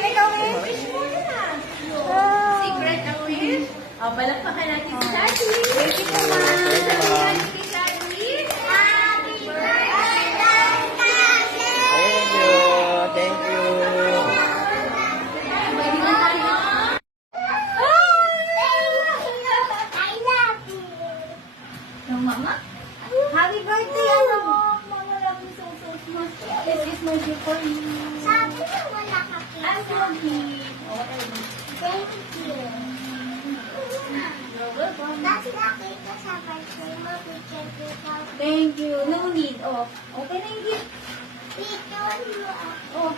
Make a wish. Secret a wish. O, balakpakan natin si Daddy. Thank you po, ma'am. Happy birthday, Daddy. Happy birthday, Daddy. Thank you. Pwede na tayo. I love you. Yung mama? Happy birthday, ano? Mama, love you so much. This is my gift for you. Sabi mo wala ka I'm kita. happy. Thank you. You're welcome. Tapos nakita sa birthday mo, picture kita. Thank you. No need. Oh, open na yung gift. Picture mo ako. Oh,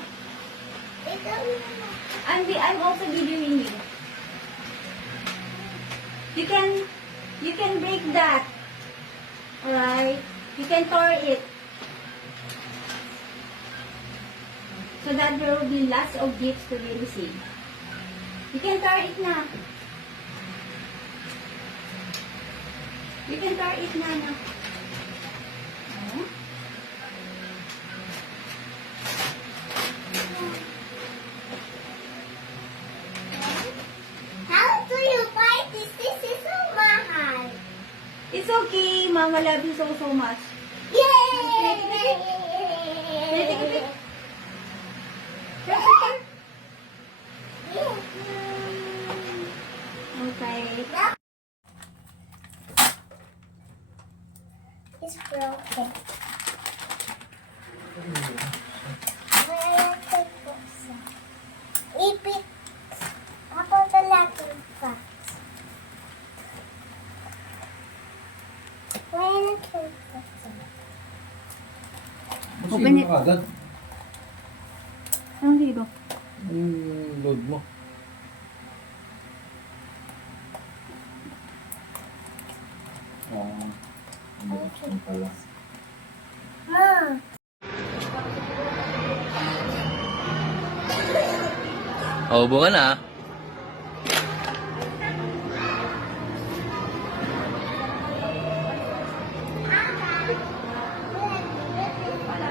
Picture mo ako. I'm also videoing you. You can break that. Alright? You can tear it. So that there will be lots of gifts to be received. You can tear it na. You can tear it na. Oh. How do you buy this? This is so mahal. It's okay. Mama love you so much. Yay! Can I take a pic? Okay. It's broken. Wala take books. Ipit. Ako the Latin facts. Wala take books. Open it. Agad. Anong dito? Yung load mo. Yung pala. Ma. Ubo ka na. Wala.